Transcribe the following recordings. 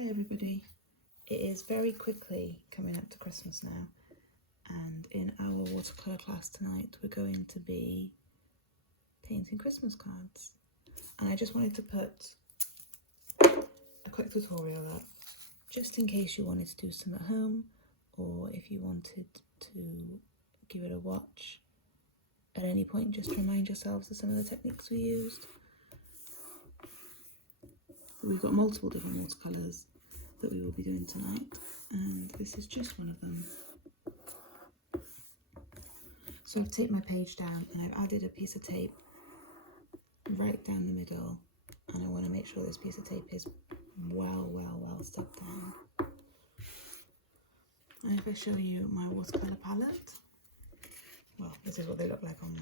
Hi everybody. It is very quickly coming up to Christmas now, and in our watercolour class tonight we're going to be painting Christmas cards. And I just wanted to put a quick tutorial up just in case you wanted to do some at home, or if you wanted to give it a watch at any point, just to remind yourselves of some of the techniques we used. We've got multiple different watercolours that we will be doing tonight, and this is just one of them. So I've taped my page down and I've added a piece of tape right down the middle, and I want to make sure this piece of tape is well stuck down. And if I show you my watercolour palette, well, this is what they look like on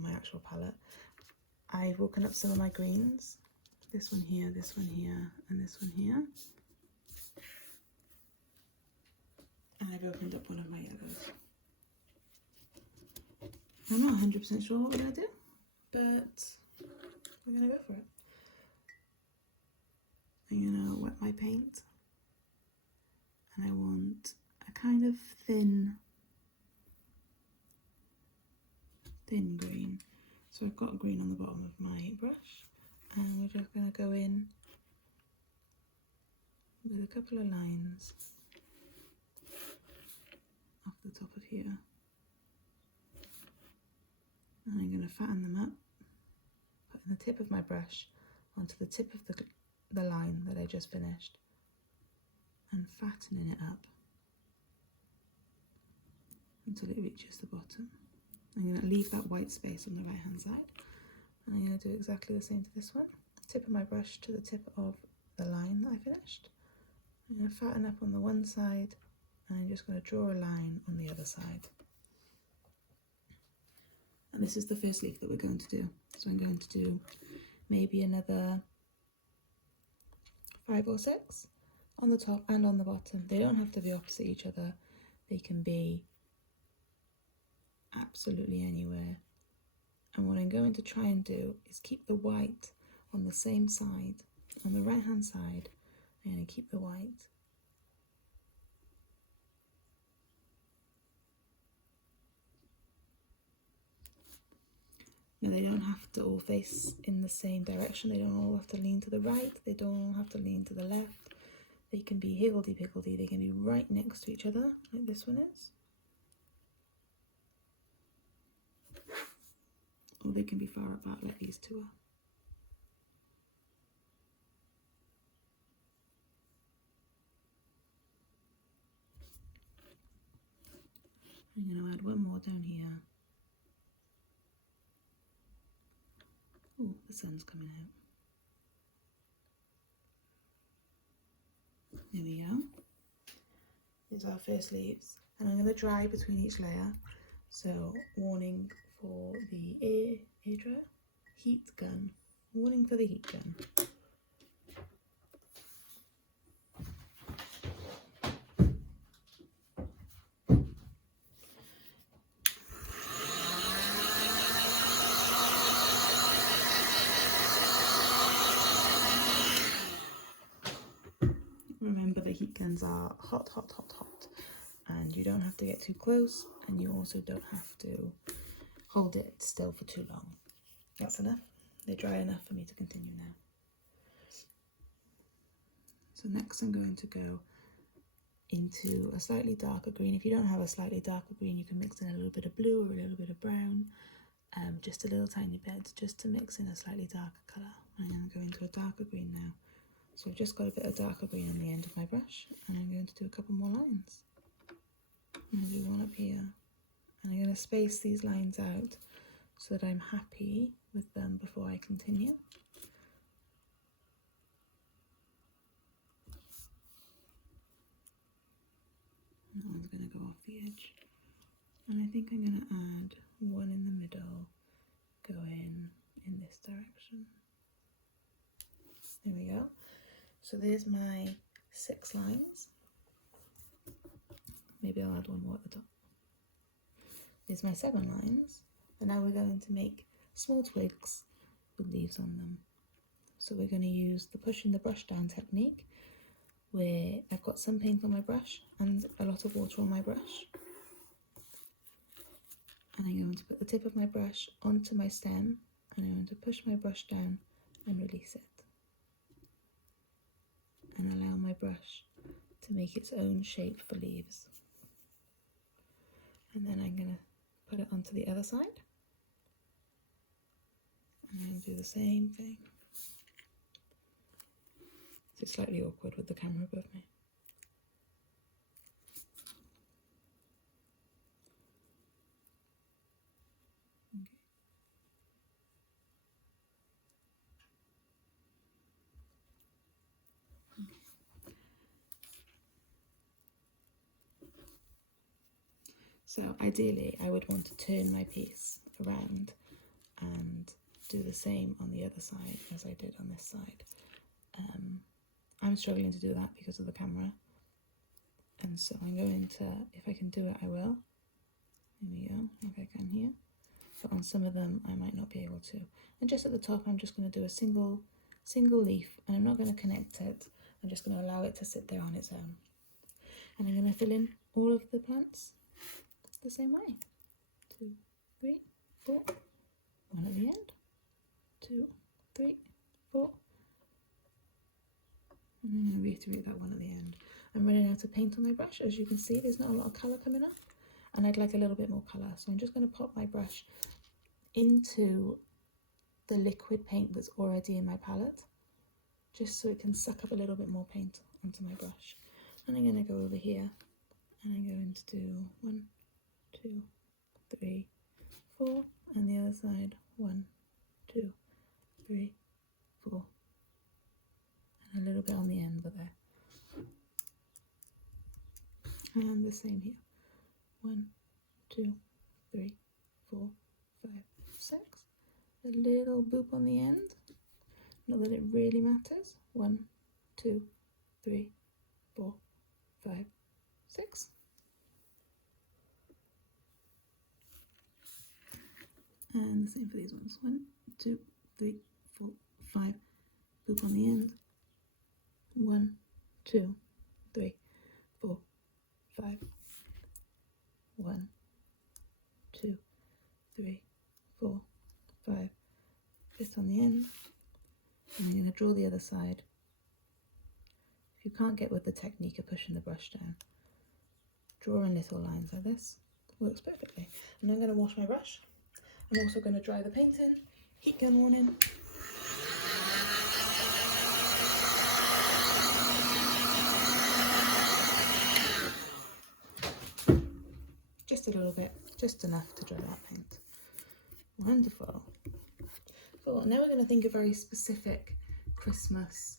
my actual palette. I've woken up some of my greens, this one here, and this one here. And I've opened up one of my yellows. I'm not 100% sure what we're going to do, but we're going to go for it. I'm going to wet my paint, and I want a kind of thin green. So I've got green on the bottom of my brush, and we're just going to go in with a couple of lines off the top of here. And I'm going to fatten them up, putting the tip of my brush onto the tip of the line that I just finished, and fattening it up until it reaches the bottom. I'm going to leave that white space on the right hand side, and I'm going to do exactly the same to this one. Tip of my brush to the tip of the line that I finished. I'm going to fatten up on the one side, and I'm just going to draw a line on the other side. And this is the first leaf that we're going to do. So I'm going to do maybe another 5 or 6 on the top and on the bottom. They don't have to be opposite each other. They can be absolutely anywhere. And what I'm going to try and do is keep the white on the same side. On the right hand side, I'm going to keep the white. Now they don't have to all face in the same direction. They don't all have to lean to the right. They don't all have to lean to the left. They can be higgledy-piggledy. They can be right next to each other, like this one is. Or they can be far apart, like these two are. I'm going to add one more down here. Oh, the sun's coming out. There we go. These are our first leaves, and I'm going to dry between each layer. So, warning for the air dryer, heat gun. Warning for the heat gun. Remember, the heat guns are hot, and you don't have to get too close, and you also don't have to hold it still for too long. That's enough. They're dry enough for me to continue now. So next I'm going to go into a slightly darker green. If you don't have a slightly darker green, you can mix in a little bit of blue or a little bit of brown, just a little tiny bit, just to mix in a slightly darker colour. I'm going to go into a darker green now. So I've just got a bit of darker green on the end of my brush, and I'm going to do a couple more lines. I'm going to do one up here, and I'm going to space these lines out so that I'm happy with them before I continue. That one's going to go off the edge, and I think I'm going to add one in the middle, going in this direction. There we go. So there's my 6 lines. Maybe I'll add one more at the top. There's my 7 lines, and now we're going to make small twigs with leaves on them. So we're going to use the pushing the brush down technique, where I've got some paint on my brush and a lot of water on my brush. And I'm going to put the tip of my brush onto my stem, and I'm going to push my brush down and release it. And allow my brush to make its own shape for leaves. And then I'm going to put it onto the other side. And I'm going to do the same thing. It's slightly awkward with the camera above me. So ideally I would want to turn my piece around and do the same on the other side as I did on this side. I'm struggling to do that because of the camera, and so I'm going to, if I can do it I will. Here we go, if I can here. But on some of them I might not be able to. And just at the top I'm just going to do a single leaf, and I'm not going to connect it. I'm just going to allow it to sit there on its own. And I'm going to fill in all of the plants the same way. 2, 3, 4, 1 at the end, 2, 3, 4, and I'm going to reiterate that one at the end. I'm running out of paint on my brush. As you can see, there's not a lot of colour coming up, and I'd like a little bit more colour, so I'm just going to pop my brush into the liquid paint that's already in my palette, just so it can suck up a little bit more paint onto my brush. And I'm going to go over here, and I'm going to do 1, 2, 3, 4, and the other side 1, 2, 3, 4, and a little bit on the end but there. And the same here. 1, 2, 3, 4, 5, 6. A little boop on the end. Not that it really matters. 1, 2, 3, 4, 5, 6. And the same for these ones. 1, 2, 3, 4, 5. Boop on the end. 1, 2, 3, 4, 5. 1, 2, 3, 4, 5. Just on the end. And I'm going to draw the other side. If you can't get with the technique of pushing the brush down, draw in little lines like this. Works perfectly. And I'm going to wash my brush. I'm also going to dry the paint in. Heat gun warning. Just a little bit, just enough to dry that paint. Wonderful. Cool. Now we're going to think of very specific Christmas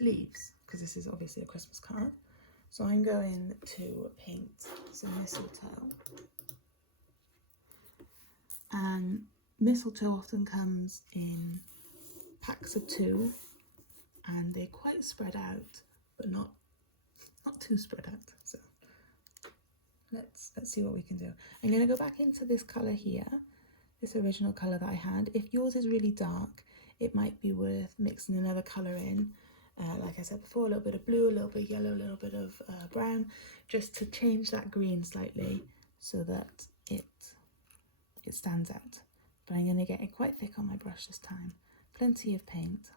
leaves, because this is obviously a Christmas card. So I'm going to paint some mistletoe. And mistletoe often comes in packs of 2, and they're quite spread out, but not too spread out. So let's see what we can do. I'm going to go back into this colour here, this original colour that I had. If yours is really dark, it might be worth mixing another colour in. Like I said before, a little bit of blue, a little bit of yellow, a little bit of brown, just to change that green slightly so that it stands out. But I'm going to get it quite thick on my brush this time. Plenty of paint.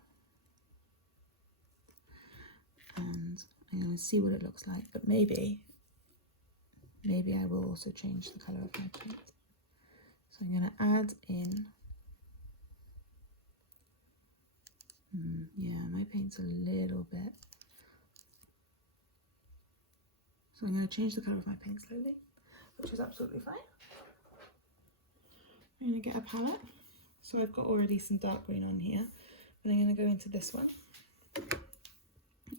And I'm going to see what it looks like, but maybe I will also change the colour of my paint. So I'm going to add in, yeah, my paint's a little bit, so I'm going to change the colour of my paint slowly, which is absolutely fine. I'm going to get a palette, so I've got already some dark green on here, but I'm going to go into this one, and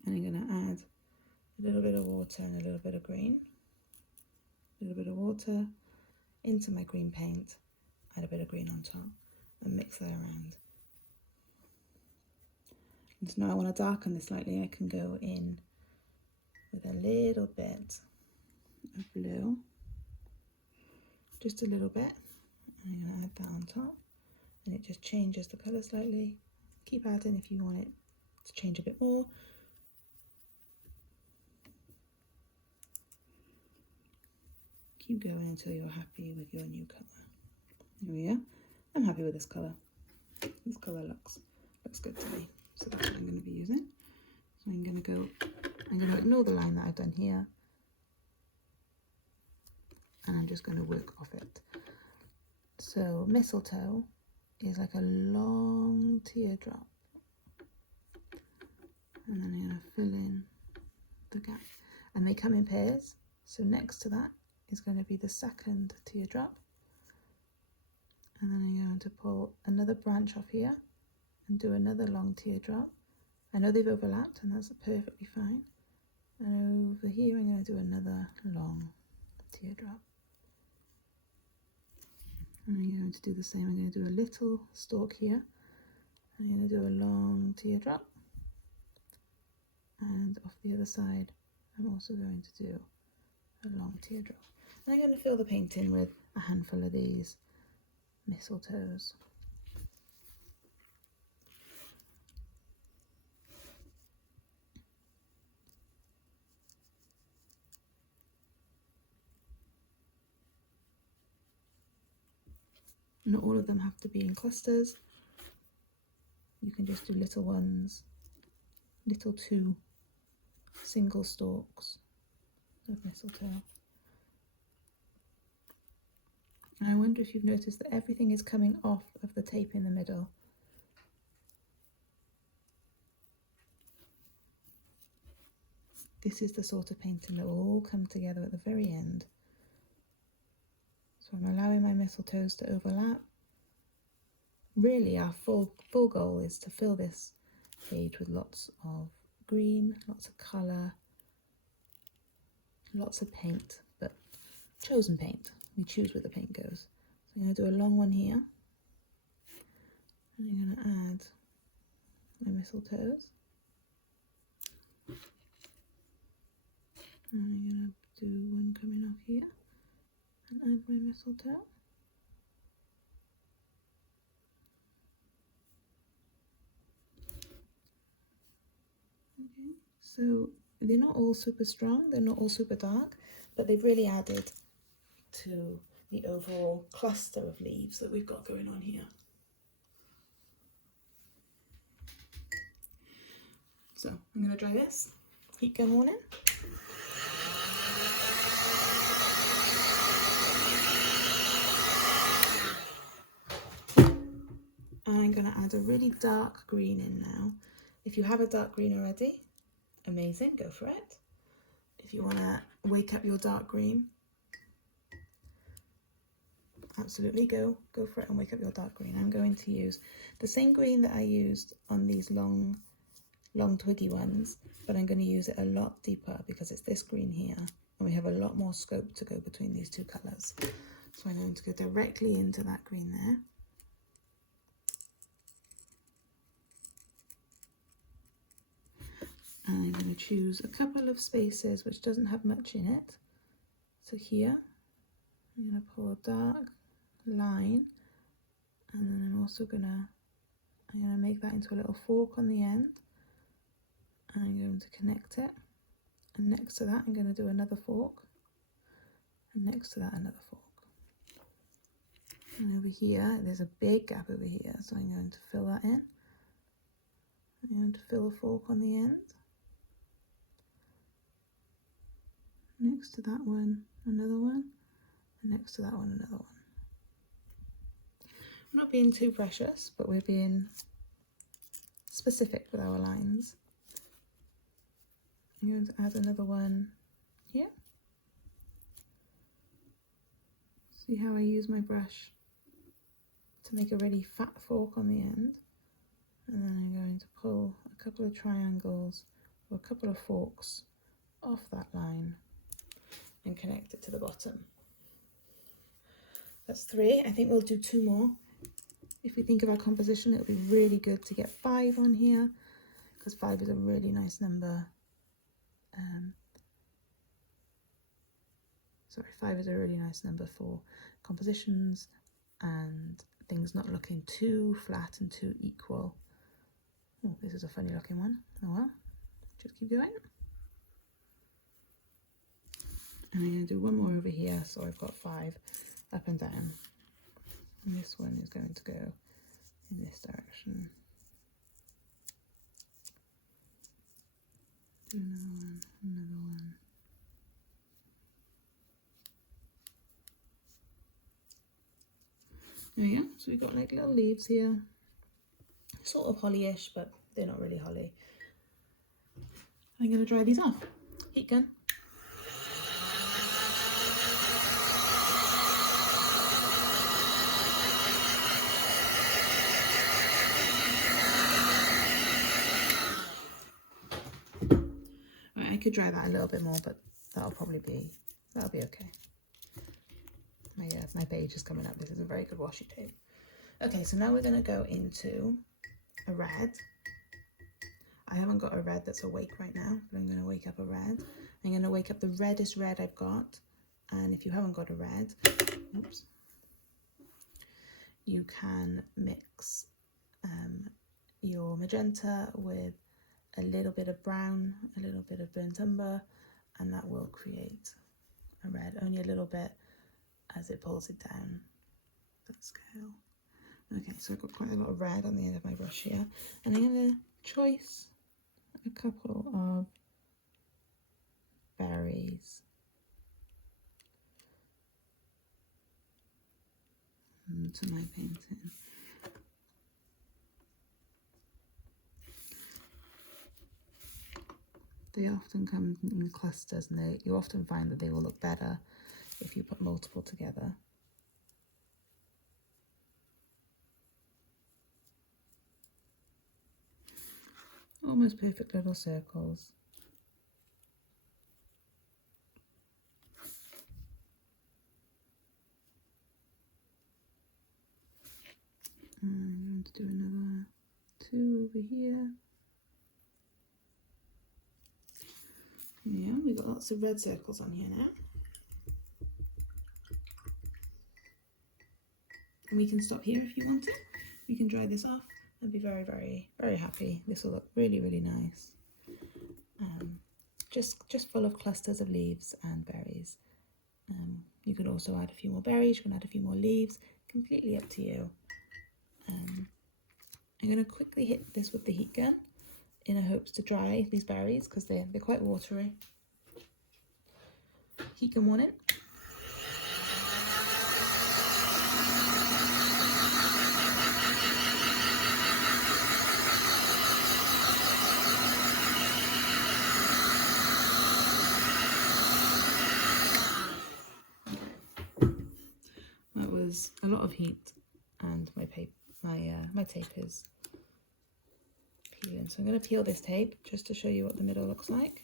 I'm going to add a little bit of water and a little bit of green, a little bit of water into my green paint, add a bit of green on top, and mix that around. And so now I want to darken this slightly. I can go in with a little bit of blue, just a little bit. I'm going to add that on top, and it just changes the colour slightly. Keep adding if you want it to change a bit more. keep going until you're happy with your new colour. Here we are. I'm happy with this colour. This colour looks good to me. So that's what I'm going to be using. So I'm going to ignore the line that I've done here. And I'm just going to work off it. So mistletoe is like a long teardrop. And then I'm going to fill in the gap. And they come in pairs. So next to that is going to be the second teardrop. And then I'm going to pull another branch off here and do another long teardrop. I know they've overlapped and that's perfectly fine. And over here I'm going to do another long teardrop. And I'm going to do the same. I'm going to do a little stalk here. I'm going to do a long teardrop. And off the other side, I'm also going to do a long teardrop. And I'm going to fill the paint in with a handful of these mistletoes. Not all of them have to be in clusters. You can just do little ones, little 2 single stalks of mistletoe. And I wonder if you've noticed that everything is coming off of the tape in the middle. This is the sort of painting that will all come together at the very end. So I'm allowing my mistletoes to overlap. Really our full goal is to fill this page with lots of green, lots of colour, lots of paint, but chosen paint. We choose where the paint goes. So I'm going to do a long one here. And I'm going to add my mistletoes. And I'm going to do one coming off here and add my mistletoe. Okay, so they're not all super strong, they're not all super dark, but they've really added to the overall cluster of leaves that we've got going on here. So I'm going to dry this, heat gun warning. And I'm going to add a really dark green in now. If you have a dark green already, amazing, go for it. If you want to wake up your dark green, absolutely go for it and wake up your dark green. I'm going to use the same green that I used on these long twiggy ones, but I'm going to use it a lot deeper because it's this green here and we have a lot more scope to go between these two colours. So I'm going to go directly into that green there. And I'm going to choose a couple of spaces which doesn't have much in it. So here, I'm going to pull a dark line, and then I'm also going to make that into a little fork on the end, and I'm going to connect it. And next to that, I'm going to do another fork, and next to that, another fork. And over here, there's a big gap over here, so I'm going to fill that in. I'm going to fill a fork on the end. Next to that one, another one, and next to that one, another one. I'm not being too precious, but we're being specific with our lines. I'm going to add another one here. See how I use my brush to make a really fat fork on the end, and then I'm going to pull a couple of triangles or a couple of forks off that line and connect it to the bottom. That's 3. I think we'll do 2 more. If we think of our composition, it'll be really good to get 5 on here because 5 is a really nice number. 5 is a really nice number for compositions and things not looking too flat and too equal. Oh, this is a funny looking one. Oh well, just keep going. And I'm going to do one more over here, so I've got 5 up and down. And this one is going to go in this direction. Do another one, another one. There we go. So we've got like little leaves here. Sort of holly-ish, but they're not really holly. I'm going to dry these off. Heat gun. Right, I could dry that a little bit more, but that'll be okay. My beige is coming up. This is a very good washi tape. Okay, so now we're going to go into a red. I haven't got a red that's awake right now, but I'm going to wake up a red. I'm going to wake up the reddest red I've got. And if you haven't got a red, oops, you can mix your magenta with a little bit of brown, a little bit of burnt umber, and that will create a red, only a little bit as it pulls it down the scale. Okay, so I've got quite a lot of red on the end of my brush here, and I'm going to choice a couple of berries into my painting. They often come in clusters, and you often find that they will look better if you put multiple together. Almost perfect little circles. And I'm going to do another 2 over here. Yeah, we've got lots of red circles on here now. And we can stop here if you want to. We can dry this off and be very, very, very happy. This will look really, really nice. Just full of clusters of leaves and berries. You could also add a few more berries, you can add a few more leaves, completely up to you. I'm going to quickly hit this with the heat gun in hopes to dry these berries because they're quite watery. Heat gun warning. That was a lot of heat, and my tape is peeling. So I'm going to peel this tape just to show you what the middle looks like.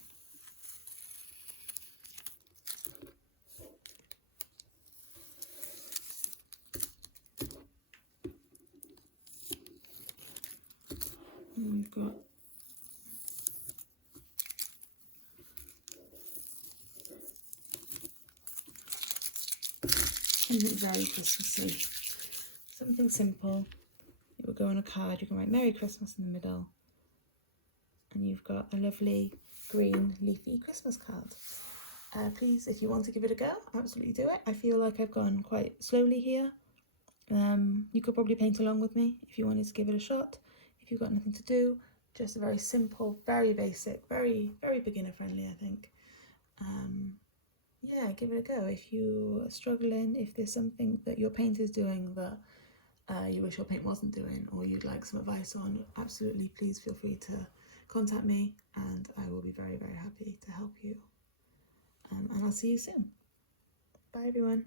And we've got something very Christmassy, something simple. It would go on a card. You can write Merry Christmas in the middle, and you've got a lovely green leafy Christmas card. Please, if you want to give it a go, absolutely do it. I feel like I've gone quite slowly here. You could probably paint along with me if you wanted to give it a shot. If you've got nothing to do, just a very simple, very basic, very, very beginner friendly, I think. Yeah, give it a go. If you are struggling, if there's something that your paint is doing that you wish your paint wasn't doing, or you'd like some advice on, absolutely please feel free to contact me, and I will be very, very happy to help you. And I'll see you soon. Bye everyone.